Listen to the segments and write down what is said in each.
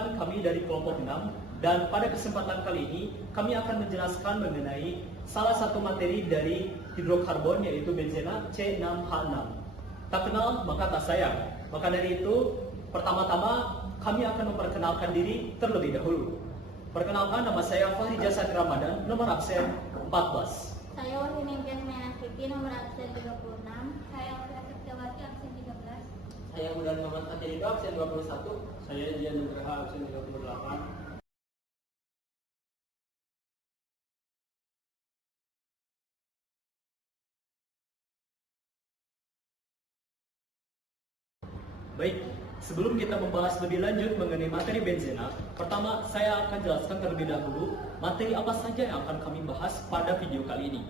Perkenalkan, kami dari kelompok 6 dan pada kesempatan kali ini kami akan menjelaskan mengenai salah satu materi dari hidrokarbon yaitu benzena C6H6. Tak kenal maka tak sayang. Maka dari itu, pertama-tama kami akan memperkenalkan diri terlebih dahulu. Perkenalkan, nama saya Fahri Jasad Ramadan, nomor absen 14. Saya Wahyuniantian Menakiti, nomor absen 36. Saya Alfira Setiawati, absen 13. Saya Budan Muhammad Fajrido, absen 21. Saya Dian Nugraha, absen 38. Baik, sebelum kita membahas lebih lanjut mengenai materi benzena, pertama saya akan jelaskan terlebih dahulu materi apa saja yang akan kami bahas pada video kali ini.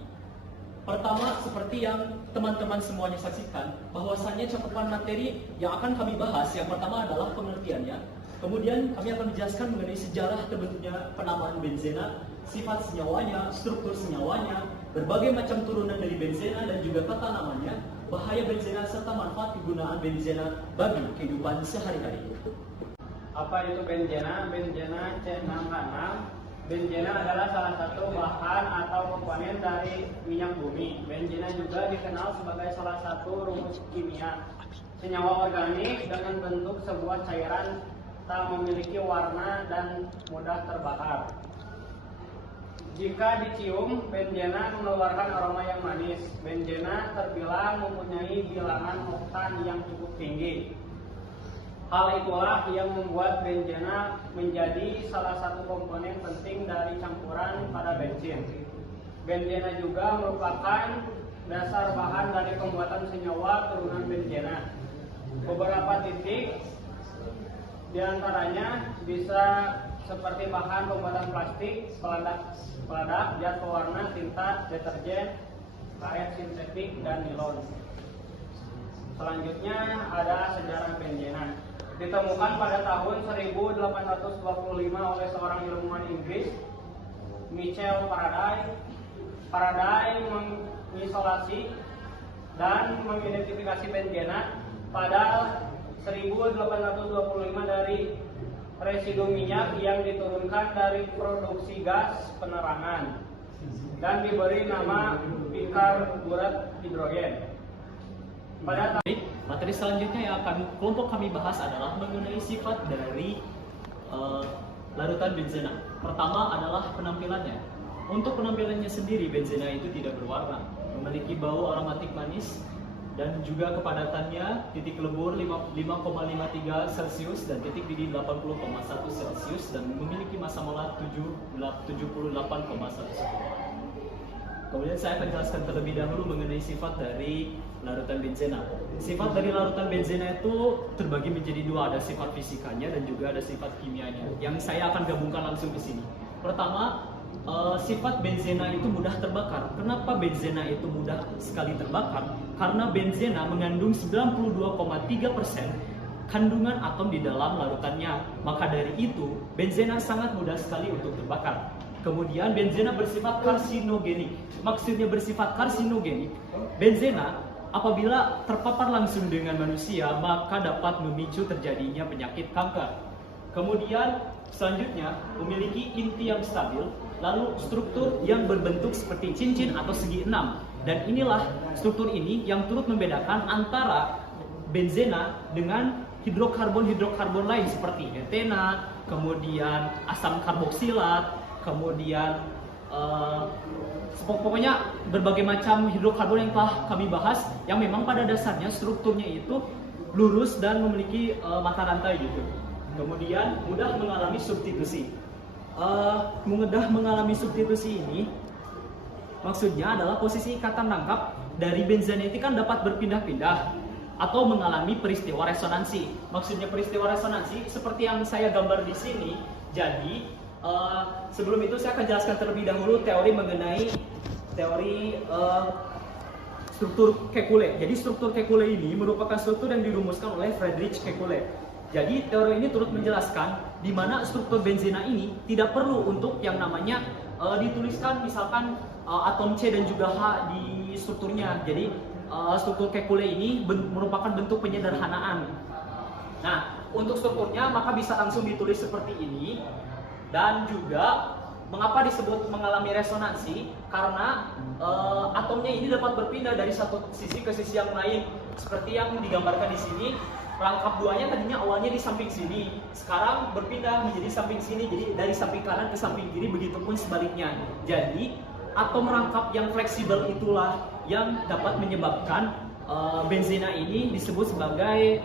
Pertama, seperti yang teman-teman semuanya saksikan, bahwasannya cakupan materi yang akan kami bahas yang pertama adalah pengertiannya. Kemudian kami akan menjelaskan mengenai sejarah terbentuknya penamaan benzena, sifat senyawanya, struktur senyawanya, berbagai macam turunan dari benzena dan juga tata namanya, bahaya benzena serta manfaat kegunaan benzena bagi kehidupan sehari-hari. Apa itu benzena? Benzena C6H6. Benzena adalah salah satu bahan atau komponen dari minyak bumi. Benzena juga dikenal sebagai salah satu rumus kimia, senyawa organik dengan bentuk sebuah cairan tak memiliki warna dan mudah terbakar. Jika dicium, benzena mengeluarkan aroma yang manis. Benzena terbilang mempunyai bilangan oktan yang cukup tinggi. Hal itulah yang membuat benzena menjadi salah satu komponen penting dari campuran pada bensin. Benzena juga merupakan dasar bahan dari pembuatan senyawa turunan benzena. Beberapa titik diantaranya bisa seperti bahan pembuatan plastik, peladak, zat pewarna, tinta, deterjen, karet sintetik, dan nilon. Selanjutnya ada sejarah benzena. Ditemukan pada tahun 1825 oleh seorang ilmuwan Inggris, Michael Faraday. Faraday mengisolasi dan mengidentifikasi benzena pada 1825 dari residu minyak yang diturunkan dari produksi gas penerangan dan diberi nama bikarburat hidrogen. Materi selanjutnya yang akan kelompok kami bahas adalah mengenai sifat dari larutan benzena. Pertama adalah penampilannya. Untuk penampilannya sendiri, benzena itu tidak berwarna, memiliki bau aromatik manis, dan juga kepadatannya titik lebur 5,53 Celcius dan titik didih 80,1 Celcius dan memiliki massa molar 78,1. Kemudian saya akan jelaskan terlebih dahulu mengenai sifat dari larutan benzena. Sifat dari larutan benzena itu terbagi menjadi dua, ada sifat fisikanya dan juga ada sifat kimianya. Yang saya akan gabungkan langsung di sini. Pertama, sifat benzena itu mudah terbakar. Kenapa benzena itu mudah sekali terbakar? Karena benzena mengandung 92,3% kandungan atom di dalam larutannya. Maka dari itu, benzena sangat mudah sekali untuk terbakar. Kemudian benzena bersifat karsinogenik. Maksudnya bersifat karsinogenik, benzena apabila terpapar langsung dengan manusia maka dapat memicu terjadinya penyakit kanker. Kemudian selanjutnya memiliki inti yang stabil, lalu struktur yang berbentuk seperti cincin atau segi enam. Dan inilah struktur ini yang turut membedakan antara benzena dengan hidrokarbon lain seperti etena, kemudian asam karboksilat, kemudian pokoknya berbagai macam hidrokarbon yang telah kami bahas yang memang pada dasarnya strukturnya itu lurus dan memiliki mata rantai gitu. Kemudian mudah mengalami substitusi. Mudah mengalami substitusi ini maksudnya adalah posisi ikatan tangkap dari benzena itu kan dapat berpindah-pindah atau mengalami peristiwa resonansi. Maksudnya peristiwa resonansi seperti yang saya gambar di sini. Jadi sebelum itu saya akan jelaskan terlebih dahulu teori mengenai teori struktur Kekulé. Jadi struktur Kekulé ini merupakan struktur yang dirumuskan oleh Friedrich Kekulé. Jadi teori ini turut menjelaskan di mana struktur benzena ini tidak perlu untuk yang namanya dituliskan misalkan atom C dan juga H di strukturnya. Jadi struktur Kekulé ini merupakan bentuk penyederhanaan. Nah, untuk strukturnya maka bisa langsung ditulis seperti ini. Dan juga mengapa disebut mengalami resonansi? Karena atomnya ini dapat berpindah dari satu sisi ke sisi yang lain. Seperti yang digambarkan di sini, rangkap duanya tadinya awalnya di samping sini, sekarang berpindah menjadi samping sini, jadi dari samping kanan ke samping kiri, begitupun sebaliknya. Jadi atom rangkap yang fleksibel itulah yang dapat menyebabkan benzena ini disebut sebagai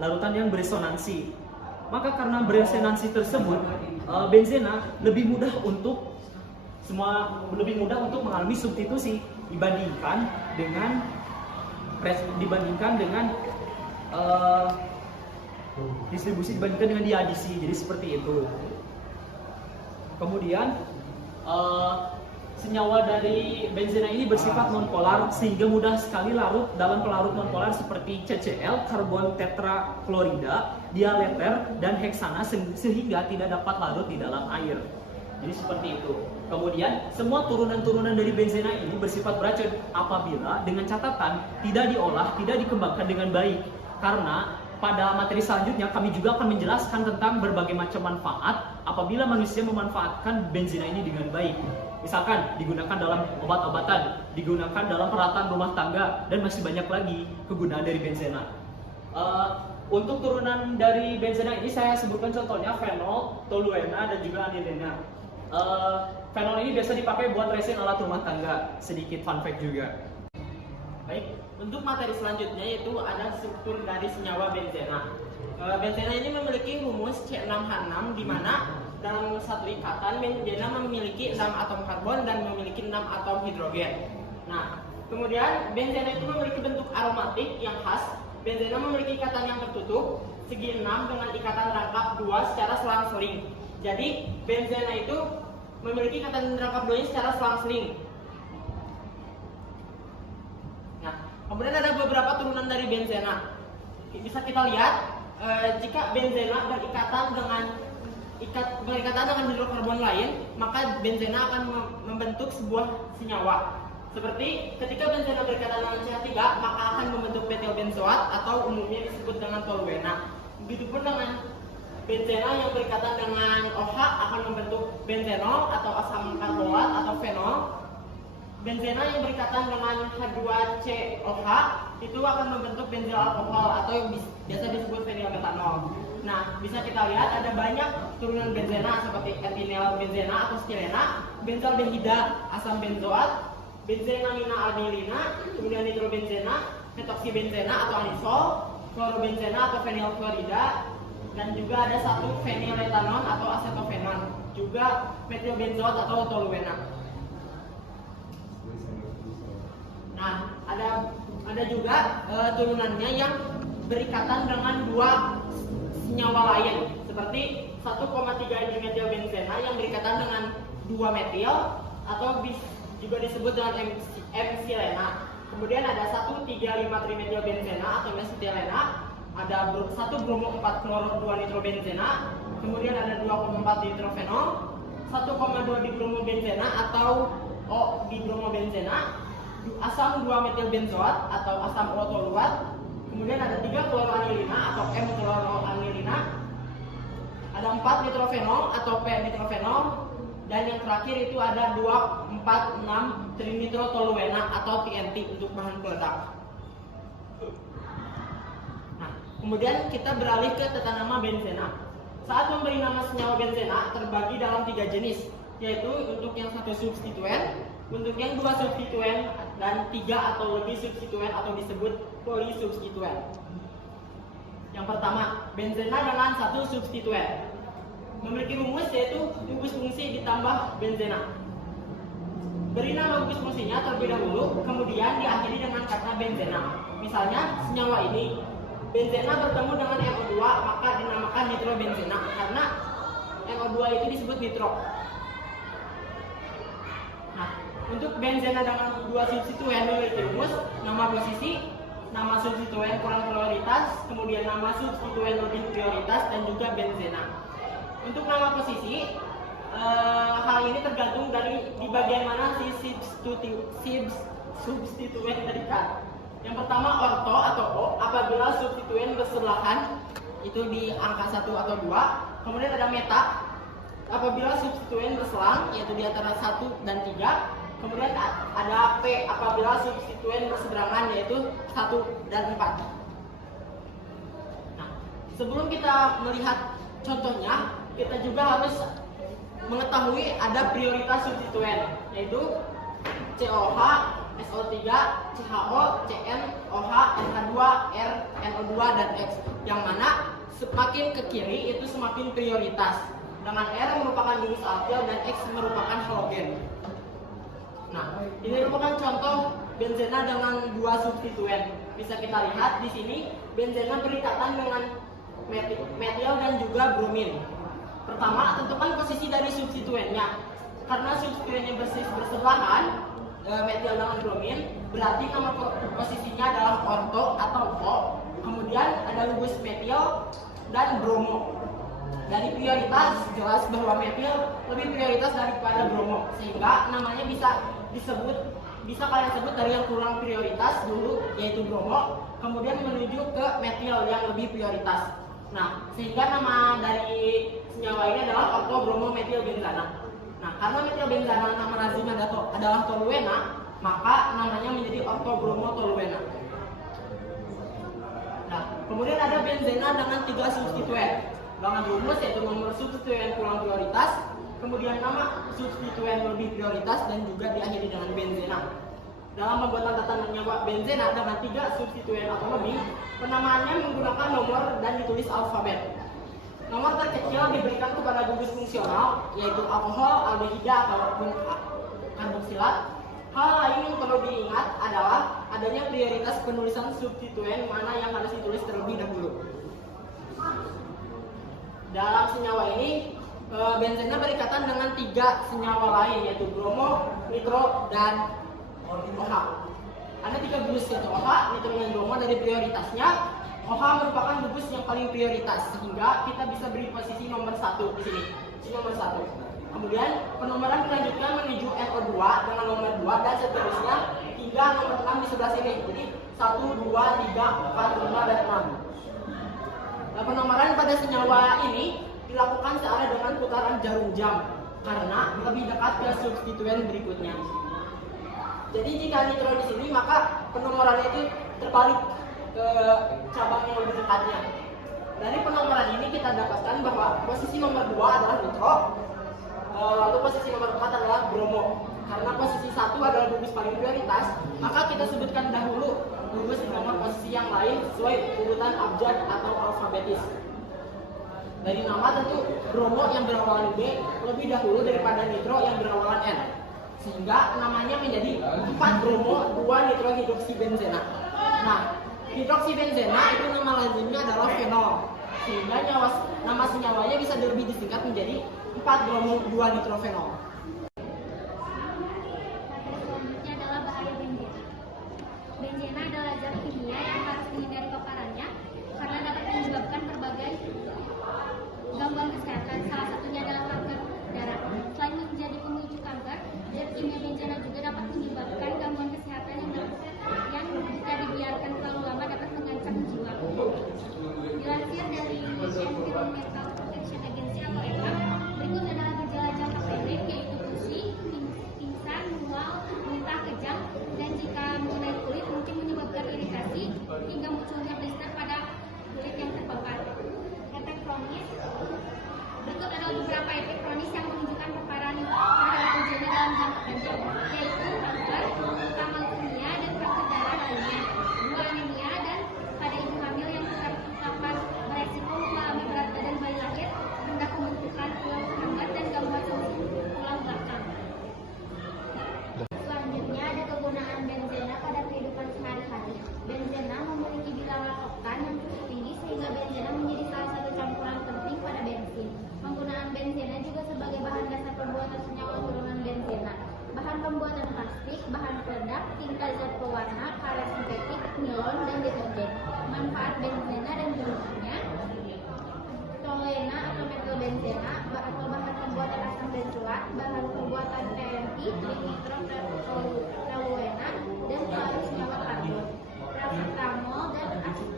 larutan yang beresonansi. Maka karena beresonansi tersebut, benzena lebih mudah untuk mengalami substitusi dibandingkan dengan distribusi dibandingkan dengan diadisi. Jadi seperti itu. Kemudian senyawa dari benzena ini bersifat nonpolar sehingga mudah sekali larut dalam pelarut nonpolar seperti CCl, karbon tetraklorida, dialeter, dan heksana sehingga tidak dapat larut di dalam air. Jadi seperti itu. Kemudian semua turunan-turunan dari benzena ini bersifat beracun apabila dengan catatan tidak diolah, tidak dikembangkan dengan baik. Karena pada materi selanjutnya kami juga akan menjelaskan tentang berbagai macam manfaat apabila manusia memanfaatkan benzena ini dengan baik. Misalkan digunakan dalam obat-obatan, digunakan dalam peralatan rumah tangga, dan masih banyak lagi kegunaan dari benzena. Untuk turunan dari benzena ini saya sebutkan contohnya fenol, toluena, dan juga anilina. Fenol ini biasa dipakai buat resin alat rumah tangga. Sedikit fun fact juga. Baik, untuk materi selanjutnya yaitu ada struktur dari senyawa benzena. Benzena ini memiliki rumus C6H6 di mana dalam satu ikatan benzena memiliki 6 atom karbon dan memiliki 6 atom hidrogen. Nah, kemudian benzena itu memiliki bentuk aromatik yang khas. Benzena memiliki ikatan yang tertutup segi 6 dengan ikatan rangkap 2 secara selang-seling. Jadi benzena itu memiliki ikatan rangkap 2 secara selang-seling. Nah, kemudian ada beberapa turunan dari benzena. Bisa kita lihat jika benzena berikatan dengan hidrokarbon lain, maka benzena akan membentuk sebuah senyawa. Seperti ketika benzena berikatan dengan CH3, maka akan membentuk metil benzoat atau umumnya disebut dengan toluena. Begitupun dengan benzena yang berikatan dengan OH akan membentuk benzenol atau asam karboat atau fenol. Benzena yang berikatan dengan H2COH itu akan membentuk benzyl alkohol atau yang biasa disebut fenilmetanol. Nah, bisa kita lihat ada banyak turunan benzena seperti etinel benzena atau stilena, benzaldehyda, asam benzoat, benzenamina anilina, kemudian nitrobenzena, metoksibenzena atau anisol, klorobenzena atau fenilklorida, dan juga ada satu feniletanon atau asetofenon, juga metilbenzoat atau toluena. Nah, ada juga turunannya yang berikatan dengan dua senyawa lain seperti 1,3 dimetilbenzena yang berikatan dengan 2 metil atau juga disebut dengan M-silena. Kemudian ada 1,3,5-trimetilbenzena atau mesilena, ada 1 bromo 4 kloro 2 nitrobenzena, kemudian ada 2,4 nitrofenol, 1,2 dibromobenzena atau O dibromobenzena, asam 2 metilbenzoat atau asam O toluat, kemudian ada 3 kloroanilina atau M kloroanilina, ada 4 nitrofenol atau P nitrofenol, dan yang terakhir itu ada 2,4,6 trinitrotoluena atau TNT untuk bahan peledak. Nah, kemudian kita beralih ke tata nama benzena. Saat memberi nama senyawa benzena terbagi dalam 3 jenis, yaitu untuk yang 1 substituen, untuk yang 2 substituen, dan 3 atau lebih substituen atau disebut polisubstituen. Yang pertama, benzena dengan 1 substituen. Memiliki rumus yaitu gugus fungsi ditambah benzena. Beri nama gugus fungsinya terlebih dahulu, kemudian diakhiri dengan kata benzena. Misalnya, senyawa ini benzena bertemu dengan NO2, maka dinamakan nitrobenzena karena NO2 itu disebut nitro. Nah, untuk benzena dengan 2 substituen memiliki rumus nama posisi, nama substituen kurang prioritas, kemudian nama substituen lebih prioritas, dan juga benzena. Untuk nama posisi, hal ini tergantung dari di bagian mana si substituen terikat. Yang pertama orto atau O, apabila substituen bersebelahan itu di angka 1 atau 2. Kemudian ada meta apabila substituen berselang, yaitu di antara 1 dan 3. Kemudian ada P apabila substituen berseberangan, yaitu 1 dan 4. Nah, sebelum kita melihat contohnya, kita juga harus mengetahui ada prioritas substituen, yaitu COH, SO3, CHO, CN, OH, NH2, R, NO2, dan X. Yang mana semakin ke kiri itu semakin prioritas. Dengan R merupakan gugus alkyl dan X merupakan halogen. Nah, ini merupakan contoh benzena dengan 2 substituen. Bisa kita lihat di sini benzena berikatan dengan metil dan juga bromin. Pertama, tentukan posisi dari substituennya. Karena substituennya bersebelahan, metil dengan bromin, berarti nama posisinya adalah orto atau O. Kemudian ada gugus metil dan bromo. Dari prioritas jelas bahwa metil lebih prioritas daripada bromo, sehingga namanya bisa kalian sebut dari yang kurang prioritas dulu, yaitu bromo, kemudian menuju ke metil yang lebih prioritas. Nah, sehingga nama dari senyawa ini adalah ortobromometilbenzana. Nah, karena metilbenzana nama lazimnya adalah toluena, maka namanya menjadi ortobromotoluena. Nah, kemudian ada benzena dengan 3 substituen. Dengan rumus yaitu nomor substituen kurang prioritas, kemudian nama substituen lebih prioritas, dan juga diakhiri dengan benzena. Dalam pembuatan tata nyawa benzena dengan 3 substituen atau lebih, penamaannya menggunakan nomor dan ditulis alfabet. Nomor terkecil diberikan kepada gugus fungsional, yaitu alkohol, aldehida, ataupun karboksilat. Hal lain yang perlu diingat adalah adanya prioritas penulisan substituen mana yang harus ditulis terlebih dahulu. Dalam senyawa ini, benzena berikatan dengan 3 senyawa lain, yaitu bromo, nitro, dan OH. Ada 3 gugus, yaitu OH, nitro, dan bromo. Dari prioritasnya, OH merupakan gugus yang paling prioritas, sehingga kita bisa beri posisi nomor 1 di sini. Ini nomor 1. Kemudian penomoran dilanjutkan menuju NO2 dengan nomor 2 dan seterusnya hingga nomor 6 di sebelah sini. Jadi 1, 2, 3, 4, 5, dan 6. Nah, penomoran pada senyawa ini dilakukan searah dengan putaran jarum jam karena lebih dekat ke substituen berikutnya. Jadi jika nitro di sini, maka penomorannya itu terbalik ke cabang yang lebih dekatnya. Dari penomoran ini kita dapatkan bahwa posisi nomor 2 adalah nitro, lalu posisi nomor 4 adalah bromo. Karena posisi 1 adalah gugus paling prioritas, maka kita sebutkan dahulu gugus nomor posisi yang lain sesuai urutan abjad atau alfabetis. Dari nama tentu bromo yang berawalan B lebih dahulu daripada nitro yang berawalan N, sehingga namanya menjadi 4 bromo 2 nitrohidroksibenzena. Nah, hidroksibenzena itu nama lazimnya adalah fenol, sehingga nama senyawanya bisa lebih disingkat menjadi 4 bromo 2 nitrofenol. Selanjutnya adalah bahaya benzena. Benzena adalah zat kimia yang harus dihindari paparannya karena dapat menyebabkan berbagai gangguan kesehatan. Salah satunya adalah kanker darah. Selain menjadi pemicu kanker, zat kimia benzena juga dapat menyebabkan gangguan kesehatan yang jika dibiarkan terlalu lama dapat mengancam jiwa. Dilansir dari Environmental Protection Agency atau EPA, berikut adalah gejala jangka pendek, yaitu pusing, pingsan, mual, muntah, kejang, dan jika mengenai kulit mungkin menyebabkan iritasi hingga munculnya blister pada kulit yang terpapar. Efek kronis. Berikut adalah beberapa efek kronis yang menunjukkan paparan terhadap benzena dalam jangka pendek, yaitu kanker, utama leukemia, dan kanker darah lainnya, 2 anemia, dan pada ibu hamil yang terpapar beresiko mengalami berat badan bayi lahir, rendah pembentukan tulang hambat, dan gangguan tulang belakang. Selanjutnya ada kegunaan benzena pada kehidupan sehari-hari. Benzena memiliki bilangan oktan yang cukup tinggi sehingga benzena menjadi salah satu campuran penting pada bensin. Penggunaan benzena juga sebagai bahan dasar pembuatan senyawa turunan benzena. Bahan pembuatan plastik, bahan peledak, tingkat zat pewarna, karet sintetik, nilon, dan deterjen. Manfaat benzena dan gunanya: toluena atau metilbenzena atau bahan pembuatan asam benzoat, bahan pembuatan TNI, trinitrotoluena, dan pelarut senyawa karbon. Paracetamol dan aset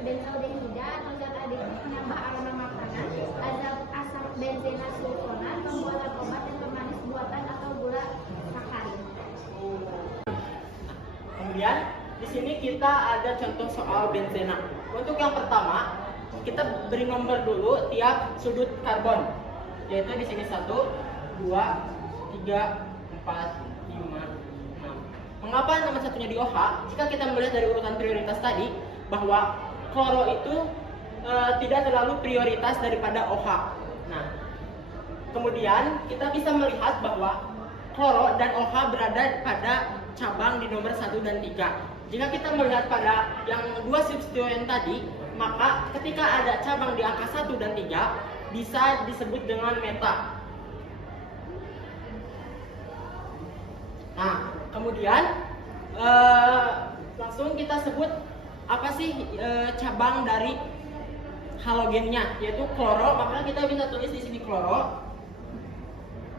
benzaldehida atau zat aditif penambah aroma makanan, asam benzena sulfona, pembuatan obat dan pemanis buatan atau gula sakarin. Kemudian di sini kita ada contoh soal benzena. Untuk yang pertama, kita beri nomor dulu tiap sudut karbon, yaitu di sini 1, 2, 3, 4, 5, 6. Mengapa nomor satunya di OH? Jika kita melihat dari urutan prioritas tadi, bahwa kloro itu tidak terlalu prioritas daripada OH. Nah, kemudian kita bisa melihat bahwa kloro dan OH berada pada cabang di nomor 1 dan 3. Jika kita melihat pada yang dua substituen tadi, maka ketika ada cabang di angka 1 dan 3 bisa disebut dengan meta. Nah, kemudian langsung kita sebut apa sih cabang dari halogennya, yaitu kloro. Maka kita bisa tulis di sini kloro.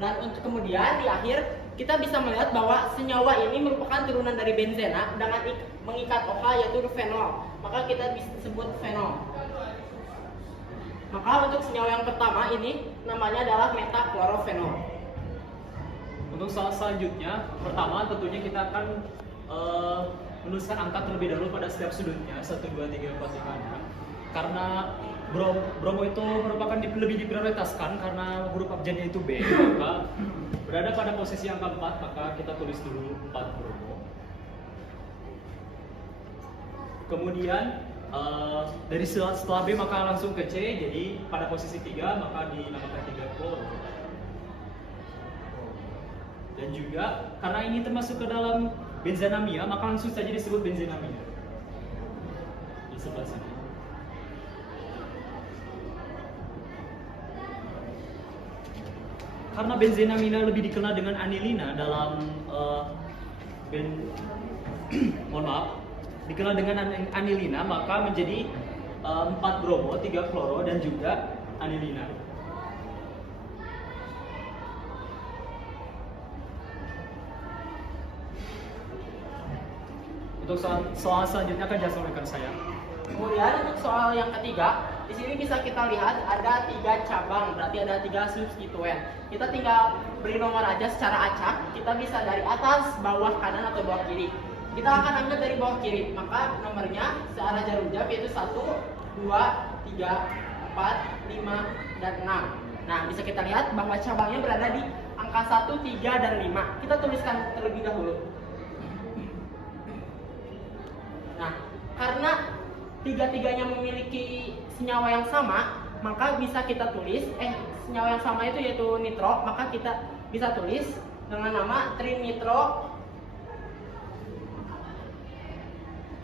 Dan untuk kemudian di akhir kita bisa melihat bahwa senyawa ini merupakan turunan dari benzena dengan mengikat OH, yaitu fenol. Maka kita bisa sebut fenol. Maka untuk senyawa yang pertama ini namanya adalah metaklorofenol. Untuk soal selanjutnya, pertama tentunya kita akan menuliskan angka terlebih dahulu pada setiap sudutnya, 1, 2, 3, 4, 5, 6. Karena bromo itu merupakan lebih diprioritaskan karena huruf abjadnya itu B, maka berada pada posisi angka 4, maka kita tulis dulu 4 bromo. Kemudian dari setelah B maka langsung ke C, jadi pada posisi 3 maka dinamakan 3 kloro. Dan juga karena ini termasuk ke dalam benzenamia, maka langsung saja disebut benzenamia. Di sebelah sana. Karena benzenamina lebih dikenal dengan anilina dalam mohon maaf, dikenal dengan anilina, maka menjadi 4 bromo, 3 kloro dan juga anilina. Untuk soal selanjutnya akan dijelaskan oleh rekan saya. Kemudian untuk soal yang ketiga, di sini bisa kita lihat ada 3 cabang, berarti ada 3 substituen. Kita tinggal beri nomor aja secara acak. Kita bisa dari atas, bawah kanan atau bawah kiri. Kita akan ambil dari bawah kiri, maka nomornya searah jarum jam yaitu 1, 2, 3, 4, 5, dan 6. Nah, bisa kita lihat bahwa cabangnya berada di angka 1, 3, dan 5. Kita tuliskan terlebih dahulu. Nah, karena tiga-tiganya memiliki senyawa yang sama, maka bisa kita tulis senyawa yang sama itu yaitu nitro, maka kita bisa tulis dengan nama trinitro.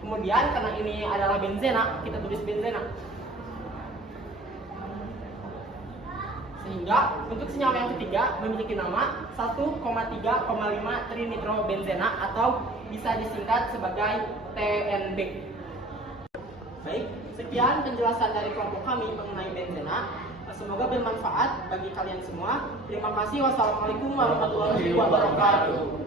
Kemudian karena ini adalah benzena, kita tulis benzena. Sehingga untuk senyawa yang ketiga memiliki nama 1,3,5 trinitrobenzena atau bisa disingkat sebagai TNB. Baik, sekian penjelasan dari kelompok kami mengenai benzena. Semoga bermanfaat bagi kalian semua. Terima kasih. Wassalamualaikum warahmatullahi wabarakatuh.